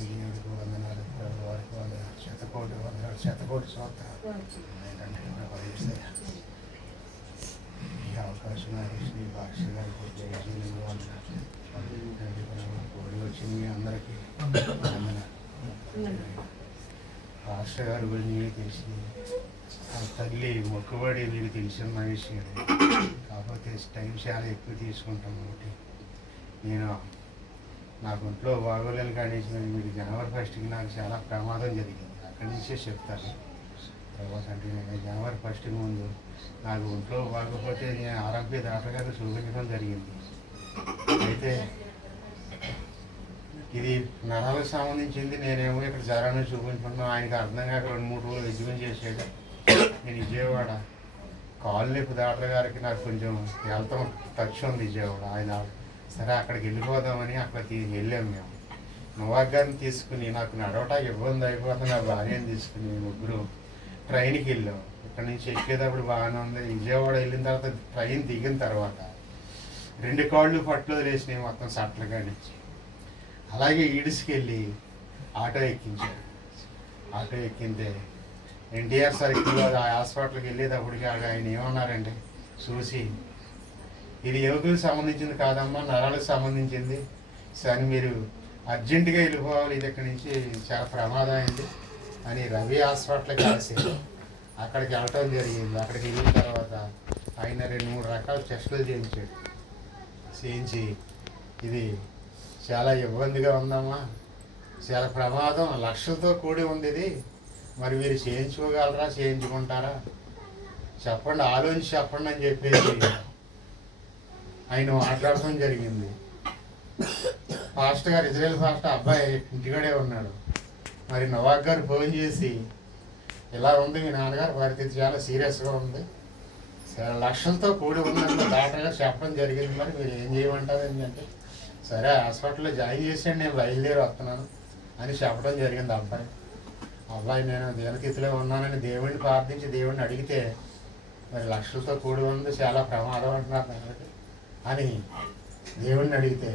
దేవుడికి వందనాలు, ప్రభు వారికి వందనాలు, శతకోటి స్తోత్రాలు. ఈ అవకాశం శ్రీ భాష గారికి జయజీవులు వందనాలు. కోడి వచ్చిన మీ అందరికీ వందనాలు. భాష గారి గురించి తెలిసి ఆ తల్లి మొక్కుబడి మీకు తెలిసిన విషయం. కాకపోతే టైం చాలా ఎక్కువ తీసుకుంటాం కాబట్టి నాకు ఒంట్లో బాగోలేని కానించిన మీకు జనవరి 1కి నాకు చాలా ప్రమాదం జరిగింది. అక్కడి నుంచే చెప్తాను. తర్వాత అంటే నేను జనవరి 1 ముందు నాకు ఒంట్లో బాగోకపోతే నేను ఆరోగ్య డాక్టర్ గారు చూపించడం జరిగింది. అయితే ఇది నరాలకు సంబంధించింది. నేనేమో ఇక్కడ జ్వరాన్ని చూపించుకున్నాను. ఆయనకి అర్థం కాక 2-3 రోజులు వైద్యం చేసాడు. నేను విజయవాడ కాలనీపు డాక్టర్ గారికి నాకు కొంచెం వెళ్తాం టచ్ ఉంది విజయవాడ. ఆయన సరే అక్కడికి వెళ్ళిపోదామని అక్కడికి వెళ్ళాము మేము. నవాబ్ గారిని తీసుకుని నాకు నడవటానికి ఇబ్బంది అయిపోతుంది. నా భార్యను తీసుకుని ముగ్గురు ట్రైన్కి వెళ్ళాం. ఇక్కడ నుంచి ఎక్కేటప్పుడు బాగానే ఉంది. విజయవాడ వెళ్ళిన తర్వాత ట్రైన్ దిగిన తర్వాత 2 కాళ్ళు పట్లు వదిలేసినాయి మొత్తం సట్ల కానిచ్చి. అలాగే ఈడ్స్కెళ్ళి ఆటో ఎక్కించాడు. ఆటో ఎక్కింతే ఎన్టీఆర్ సర్కిల్ ఆ హాస్పిటల్కి వెళ్ళేటప్పటికి ఆయన ఏమన్నారంటే చూసి, ఇది యువకులకు సంబంధించింది కాదమ్మా, నరాలకు సంబంధించింది. సరే మీరు అర్జెంటుగా వెళ్ళిపోవాలి, ఇది ఇక్కడి నుంచి చాలా ప్రమాదం అయింది అని రవి హాస్పిటల్కి రాశారు. అక్కడికి వెళ్ళటం జరిగింది. అక్కడికి వెళ్ళిన తర్వాత ఆయన 2-3 రకాల టెస్టులు చేయించి ఇది చాలా ఇబ్బందిగా ఉందమ్మా, చాలా ప్రమాదం, లక్షలతో కూడి ఉంది ఇది, మరి మీరు చేయించుకోగలరా, చేయించుకుంటారా చెప్పండి, ఆలోచించి చెప్పండి అని చెప్పేసి ఆయన మాట్లాడటం జరిగింది. ఫాస్ట్ గారు ఇజ్రాయెల్ ఫాస్ట్ అబ్బాయి ఇంటికాడే ఉన్నాడు. మరి నవాబ్ గారు ఫోన్ చేసి ఇలా ఉంది మీ నాన్నగారు పరిస్థితి చాలా సీరియస్గా ఉంది, చాలా లక్షలతో కూడి ఉందని డాక్టర్ గారు చెప్పడం జరిగింది, మరి మీరు ఏం చేయమంటారు ఏంటంటే సరే హాస్పిటల్లో జాయిన్ చేసాను, నేను బయలుదేరి వస్తున్నాను అని చెప్పడం జరిగింది. అబ్బాయి నేను దీనతిథిలో ఉన్నానని దేవుడిని ప్రార్థించి దేవుడిని అడిగితే మరి లక్షలతో కూడి ఉంది, చాలా ప్రమాదం అంటున్నారు అని దేవుడిని అడిగితే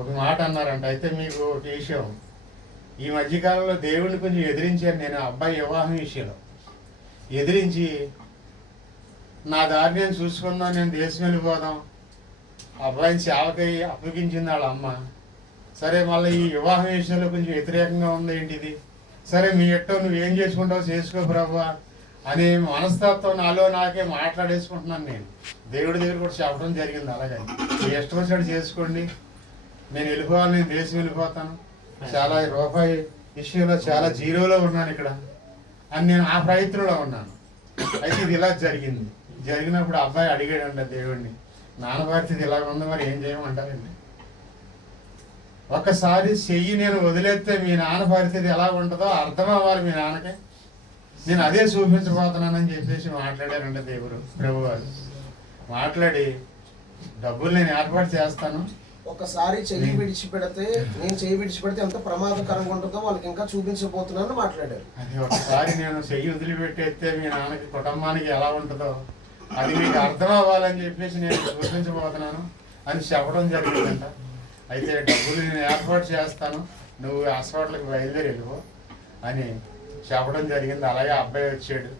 ఒక మాట అన్నారంట. అయితే మీకు ఒక విషయం, ఈ మధ్యకాలంలో దేవుడిని కొంచెం ఎదిరించాను నేను. అబ్బాయి వివాహం విషయంలో ఎదిరించి నా దారి నేను చూసుకుందాం, నేను దేశం వెళ్ళిపోదాం, అబ్బాయిని సేవకై అప్పగించింది వాళ్ళ అమ్మ. సరే మళ్ళీ ఈ వివాహం విషయంలో కొంచెం వ్యతిరేకంగా ఉంది ఏంటిది, సరే మీ ఎట్టో నువ్వేం చేసుకుంటావు చేసుకో ప్రభువా అనే మనస్తత్వం నాలో నాకే మాట్లాడేసుకుంటున్నాను. నేను దేవుడి దగ్గర కూడా చెప్పడం జరిగింది. అలాగే మీ ఇష్టం వచ్చినట్టు చేసుకోండి, నేను వెళ్ళిపోవాలి, నేను దేశం వెళ్ళిపోతాను, చాలా రూపాయి విషయంలో చాలా జీరోలో ఉన్నాను ఇక్కడ అని నేను ఆ ప్రయత్నంలో ఉన్నాను. అయితే ఇది ఇలా జరిగినప్పుడు అబ్బాయి అడిగాడంట దేవుడిని, నాన్న పరిస్థితి ఇలా ఉంది, మరి ఏం చేయమంటారండి, ఒక్కసారి చెయ్యి నేను వదిలేస్తే మీ నాన్న పరిస్థితి ఎలా ఉంటుందో అర్థం అవ్వాలి మీ నాన్నకి, నేను అదే చూపించబోతున్నానని చెప్పేసి మాట్లాడారంట దేవుడు ప్రభువారు. మాట్లాడి డబ్బులు నేను ఏర్పాటు చేస్తాను, ఒకసారి చెయ్యి విడిచిపెడితే ఎంత ప్రమాదకరంగా ఉంటుందో వాళ్ళకి ఇంకా చూపించబోతున్నాను మాట్లాడారు. అది ఒకసారి నేను చెయ్యి వదిలిపెట్టేస్తే మీ నాన్నకి కుటుంబానికి ఎలా ఉంటుందో అది మీకు అర్థం అవ్వాలని చెప్పేసి నేను చూపించబోతున్నాను అని చెప్పడం జరిగిందంట. అయితే డబ్బులు నేను ఏర్పాటు చేస్తాను, నువ్వు హాస్పిటల్కి బయలుదేరి వెళ్ళిపో అని చెప్పడం జరిగింది. అలాగే అబ్బాయి వచ్చాడు.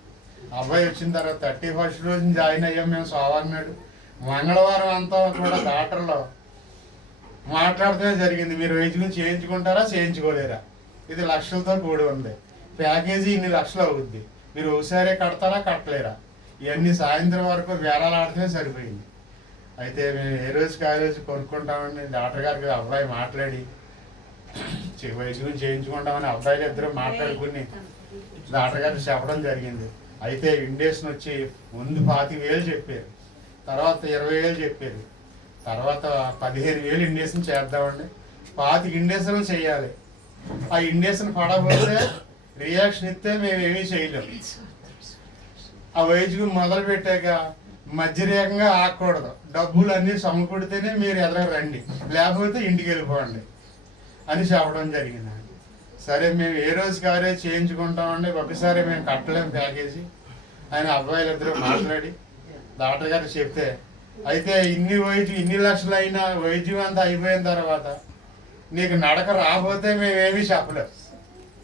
అబ్బాయి వచ్చిన తర్వాత 31st రోజు జాయిన్ అయ్యాం మేము సోమవారం నాడు. మంగళవారం అంతా కూడా డాక్టర్లో మాట్లాడుతూనే జరిగింది, మీరు వైద్యం గురించి చేయించుకుంటారా చేయించుకోలేరా, ఇది లక్షలతో కూడి ఉంది, ప్యాకేజీ ఇన్ని లక్షలు అవుద్ది, మీరు ఒకసారే కడతారా కట్టలేరా, ఇవన్నీ సాయంత్రం వరకు బేరాలు ఆడితే సరిపోయింది. అయితే మేము ఏ రోజుకి ఆ రోజు కొనుక్కుంటామని డాక్టర్ గారికి అబ్బాయి మాట్లాడి వైద్యం చేయించుకుంటామని అబ్బాయిలు ఇద్దరు మాట్లాడుకుని డాక్టర్ గారికి చెప్పడం జరిగింది. అయితే ఇండేషన్ వచ్చి ముందు 25,000 చెప్పారు, తర్వాత 20,000 చెప్పారు, తర్వాత 15,000 ఇండేషన్ చేద్దామండి, 25 ఇండేషన్ చేయాలి, ఆ ఇండేషన్ పడకపోతే రియాక్షన్ ఇస్తే మేము ఏమీ చేయలేము, ఆ వైద్యం మొదలు పెట్టాక మధ్యరేకంగా ఆగకూడదు, డబ్బులు అన్నీ సమకూడితేనే మీరు ఎదురు రండి, లేకపోతే ఇంటికి వెళ్ళిపోండి అని చెప్పడం జరిగింది. సరే మేము ఏ రోజుకి ఆ రోజు చేయించుకుంటామండి, ఒకసారి మేము కట్టలేము ప్యాకేజీ అని అబ్బాయిలు ఇద్దరు మాట్లాడి డాక్టర్ గారు చెప్తే, అయితే ఇన్ని లక్షలు అయినా వైద్యం అంతా అయిపోయిన తర్వాత నీకు నడక రాకపోతే మేమేమీ చెప్పలేం,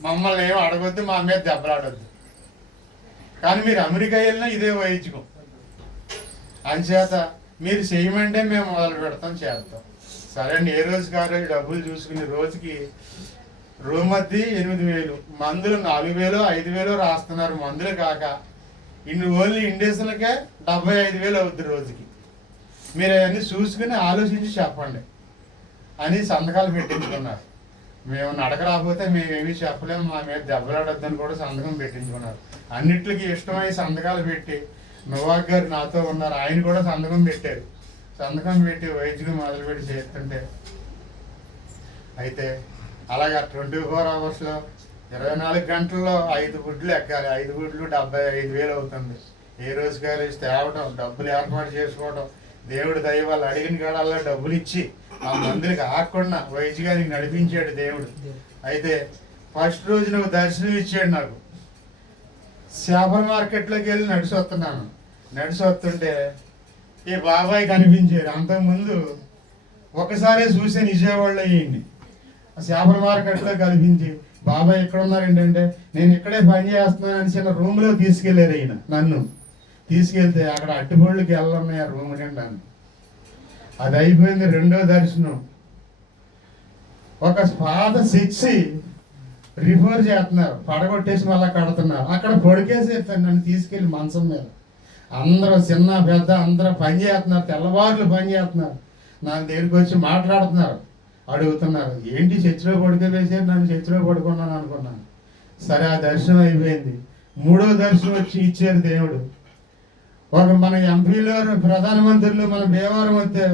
మమ్మల్ని ఏమి అడగొద్దు, మా మీద దెబ్బలాడొద్దు. కానీ మీరు అమెరికా వెళ్ళినా ఇదే వైద్యం. అంచేత మీరు చేయమంటే మేము మొదలు పెడతాం, చేస్తాం. సరే అండి, ఏ రోజు కాదు డబ్బులు చూసుకుని రోజుకి రూమ్ అద్దె 8,000, మందులు 4,000 5,000 రాస్తున్నారు. మందులు కాక ఓన్లీ ఇండేషన్లకే 75,000 అవుద్ది రోజుకి. మీరు అవన్నీ చూసుకుని ఆలోచించి చెప్పండి అని సంతకాలు పెట్టించుకున్నారు. మేము నడక రాకపోతే మేమేమీ చెప్పలేము, మా మీద దెబ్బలాడొద్దని కూడా సంతకం పెట్టించుకున్నారు. అన్నిటికీ ఇష్టమై సంతకాలు పెట్టి నోవాక్ గారు నాతో ఉన్నారు, ఆయన కూడా సంతకం పెట్టారు. సంతకం పెట్టి వైద్యులు మొదలుపెట్టి చేస్తుంటే అయితే అలాగా 24 అవర్స్లో 24 గంటల్లో 5 గుడ్లు ఎక్కాలి. 5 గుడ్లు 75,000 అవుతుంది. ఏ రోజు గారు తేవడం, డబ్బులు ఏర్పాటు చేసుకోవడం, దేవుడు దయ వాళ్ళు అడిగిన కాడల్లా డబ్బులు ఇచ్చి ఆ మందులకి ఆకుండా వైద్య గారికి నడిపించాడు దేవుడు. అయితే ఫస్ట్ రోజు నువ్వు దర్శనం ఇచ్చాడు నాకు. చేపల మార్కెట్లోకి వెళ్ళి నడిచి వస్తున్నాను. నడిచి వస్తుంటే ఈ బాబాయ్ కనిపించారు. అంతకుముందు ఒకసారే చూసే విజయవాడలో అయ్యింది. చేపల మార్కెట్లో కనిపించి బాబాయ్ ఎక్కడ ఉన్నారు ఏంటంటే నేను ఇక్కడే పని చేస్తున్నానని చిన్న రూమ్లో తీసుకెళ్ళారు. ఆయన నన్ను తీసుకెళ్తే అక్కడ అట్టుబడులకి వెళ్ళున్నాయి ఆ రూమ్ నిండాను. అది అయిపోయింది. రెండో దర్శనం ఒక పాత శిక్షి రిఫర్ చేస్తున్నారు, పడగొట్టేసి మళ్ళీ కడుతున్నారు. అక్కడ పొడికేసేస్తారు నన్ను తీసుకెళ్ళి మంచం మీద. అందరూ చిన్న పెద్ద అందరూ పని చేస్తున్నారు, తెల్లవారులు పని చేస్తున్నారు. నా దగ్గరికి వచ్చి మాట్లాడుతున్నారు, అడుగుతున్నారు ఏంటి చర్చిలో పడుకో వేసారు, నన్ను చర్చిలో పడుకున్నాను అనుకున్నాను. సరే ఆ దర్శనం అయిపోయింది. మూడో దర్శనం వచ్చి ఇచ్చారు దేవుడు. ఒక మన ఎంపీలో ప్రధానమంత్రులు మన భీమవరం వస్తే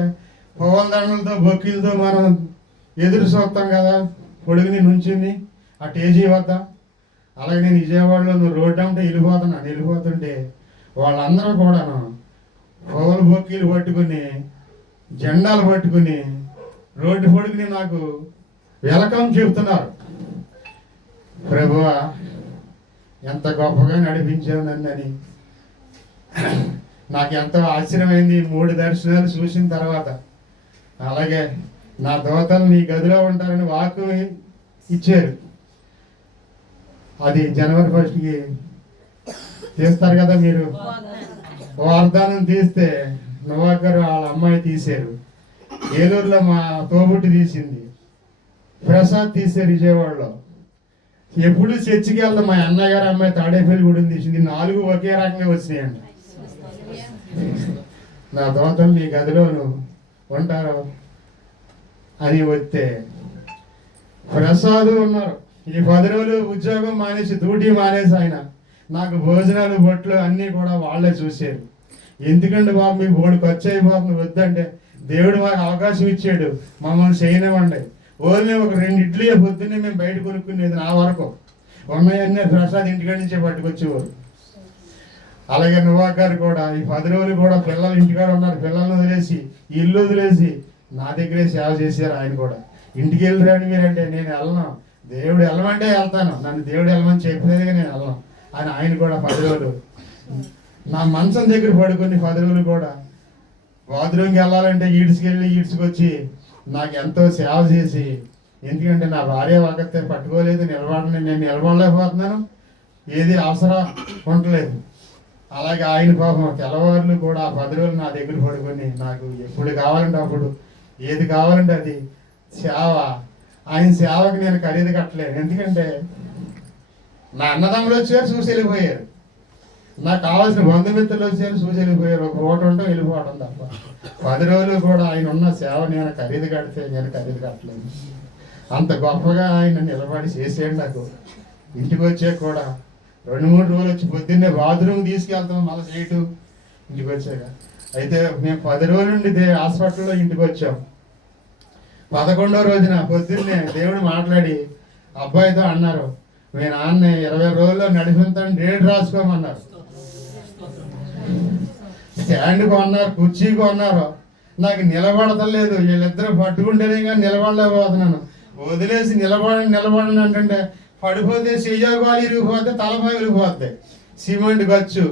పవన్దండలతో బొక్కీలతో మనం ఎదురు చూస్తాం కదా పొడుగుని నుంచింది ఆ టేజీ వద్ద. అలాగే నేను విజయవాడలో నువ్వు రోడ్డు అంటే వెళ్ళిపోతుంటే వాళ్ళందరూ కూడాను పవన్ బొక్కీలు పట్టుకుని జెండాలు పట్టుకుని రోడ్డు పొడుగుని నాకు వెల్కమ్ చెబుతున్నారు. ప్రభువా ఎంత గొప్పగా నడిపించావు నన్నని నాకు ఎంతో ఆశ్చర్యమైంది 3 దర్శనాలు చూసిన తర్వాత. అలాగే నా దోతలు నీ గదిలో ఉంటారని వాక్కు ఇచ్చారు. అది జనవరి 1కి తీస్తారు కదా మీరు. వాగ్దానం తీస్తే నోవాక్ గారు వాళ్ళ అమ్మాయి తీశారు. ఏలూరులో మా తోబుట్టి తీసింది. ప్రసాద్ తీశారు విజయవాడలో. ఎప్పుడు చర్చికి వెళ్దాం. మా అన్నయ్య గారు అమ్మాయి తాడేపల్లి గుడిని తీసింది. 4 ఒకే రకంగా వచ్చినాయండి. నా దోతలు నీ గదిలోను ఉంటారు అని వస్తే ప్రసాద్ ఉన్నారు. ఈ 10 రోజులు ఉద్యోగం మానేసి డ్యూటీ మానేసి ఆయన నాకు భోజనాలు బొట్లు అన్నీ కూడా వాళ్ళే చూశారు. ఎందుకంటే బాబు మీ బోర్డు ఖర్చు అయిపోతుంది వద్దంటే దేవుడు మాకు అవకాశం ఇచ్చాడు, మమ్మల్ని చేయనివ్వండి. ఓన్లీ ఒక 2 ఇడ్లీ పొద్దున్నే మేము బయట కొనుక్కునేది. నా వరకు ఉన్నాయన్నీ ప్రసాద్ ఇంటికాడి నుంచే పట్టుకొచ్చేవారు. అలాగే నోవాక్ గారు కూడా ఈ 10 రోజులు కూడా పిల్లలు ఇంటికాడ ఉన్నారు. పిల్లల్ని వదిలేసి ఇల్లు వదిలేసి నా దగ్గరే సేవ చేశారు. ఆయన కూడా ఇంటికి వెళ్ళిరండి మీరంటే నేను వెళ్ళను, దేవుడు వెళ్ళమంటే వెళ్తాను, నన్ను దేవుడు వెళ్ళమని చెప్పినదిగా నేను వెళ్ళను అని ఆయన కూడా 10 రోజులు నా మంచం దగ్గర పడుకొని 10 రోజులు కూడా బాత్రూమ్కి వెళ్ళాలంటే ఈడ్చుకొచ్చి నాకు ఎంతో సేవ చేసి, ఎందుకంటే నా భార్య ఒకతే పట్టుకోలేదు, నేను నిలబడలేకపోతున్నాను, ఏది అవసరం ఉండలేదు. అలాగే ఆయన పాపం తెల్లవారులు కూడా 10 రోజులు నా దగ్గర పడుకొని నాకు ఎప్పుడు కావాలంటే అప్పుడు ఏది కావాలంటే అది సేవ. ఆయన సేవకి నేను ఖరీదు కట్టలేను. ఎందుకంటే నా అన్నదమ్ములు వచ్చారు చూసి వెళ్ళిపోయారు, నాకు కావాల్సిన బంధుమిత్రులు వచ్చారు చూసి వెళ్ళిపోయారు. ఒక పూట ఉంటే వెళ్ళిపోవడం తప్ప 10 రోజులు కూడా ఆయన ఉన్న సేవ నేను ఖరీదు కడితే నేను ఖరీదు కట్టలేను. అంత గొప్పగా ఆయన నిలబడి చేసేయండి. నాకు ఇంటికి వచ్చే కూడా 2-3 రోజులు వచ్చి పొద్దున్నే బాత్రూమ్ తీసుకెళ్తాం మళ్ళీ చేయటం ఇంటికి వచ్చాక. అయితే మేము 10 రోజుల నుండి హాస్పిటల్లో ఇంటికి వచ్చాం. 11వ రోజున పొద్దున్నే దేవుడు మాట్లాడి అబ్బాయితో అన్నారు, మీ నాన్న 20 రోజుల్లో నడిపిస్తాను, డేట్ రాసుకోమన్నారు. స్టాండ్ కొన్నారు, కుర్చీ కొన్నారు. నాకు నిలబడతలేదు. వీళ్ళిద్దరూ పట్టుకుంటేనే కానీ నిలబడలేకపోతున్నాను. వదిలేసి నిలబడండి అంటే పడిపోతే చెయ్యగోలు ఇరిగిపోతే తలపై ఇరిగిపోతాయి. సిమెంట్ ఖర్చు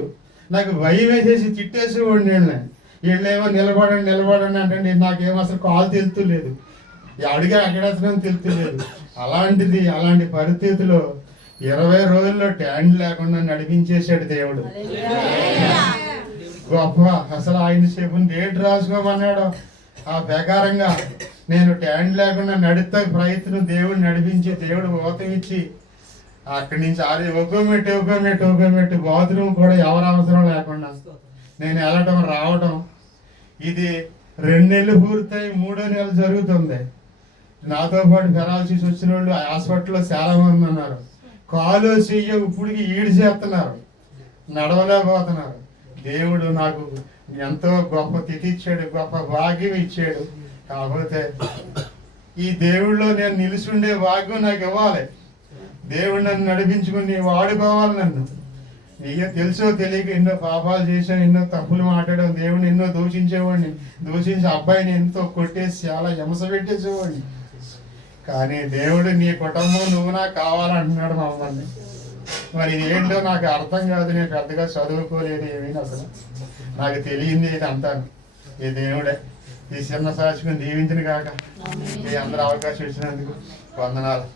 నాకు భయం వేసేసి తిట్టేసి ఉండి వీళ్ళేమో నిలబడండి అంటే నాకేమో అసలు కాలు తెలుతులేదు. అడిగి ఎక్కడేస్తున్నాను తెలుస్తలేదు. అలాంటి పరిస్థితిలో 20 రోజుల్లో ట్యాండ్ లేకుండా నడిపించేశాడు దేవుడు. గొప్ప. అసలు ఆయన చెప్పుని డేట్ రాసుకోమన్నాడు. ఆ ప్రకారంగా నేను ట్యాండ్ లేకుండా నడితే ప్రయత్నం దేవుడు నడిపించి దేవుడు ఓతం ఇచ్చి అక్కడి నుంచి ఒక్కోమెట్టు బాత్రూమ్ కూడా ఎవరు అవసరం లేకుండా నేను వెళ్ళటం రావటం. ఇది 2 నెలలు పూర్తయి 3వ నెల జరుగుతుంది. నాతో పాటు పెరాలసిస్ వచ్చిన వాళ్ళు హాస్పిటల్లో చాలా మంది ఉన్నారు. కాలు చెయ్య ఇప్పటికి ఈడు చేస్తున్నారు, నడవలేకపోతున్నారు. దేవుడు నాకు ఎంతో గొప్ప తిథి ఇచ్చాడు, గొప్ప భాగ్యం ఇచ్చాడు. కాకపోతే ఈ దేవుడిలో నేను నిలుచుండే భాగ్యం నాకు ఇవ్వాలి. దేవుడు నన్ను నడిపించుకుని వాడుకోవాలి. నన్ను నీకే తెలుసో తెలియక ఎన్నో పాపాలు చేశాను, ఎన్నో తప్పులు మాట్లాడాను. దేవుడిని ఎన్నో దూషించేవాడిని, దూషించి అబ్బాయిని ఎంతో కొట్టేసి చాలా హింస పెట్టేసేవాడిని. కానీ దేవుడు నీ కుటుంబం నువ్వు నాకు కావాలంటున్నాడు మమ్మల్ని. మరి ఇది ఏంటో నాకు అర్థం కాదు. నేను పెద్దగా చదువుకోలేదు, ఏమీ అసలు నాకు తెలియంది ఇది అంతాను. ఈ దేవుడే ఈ చిన్న సాక్షిని దీవించిన కాక ఈ అందరూ అవకాశం ఇచ్చినందుకు వందనాలు.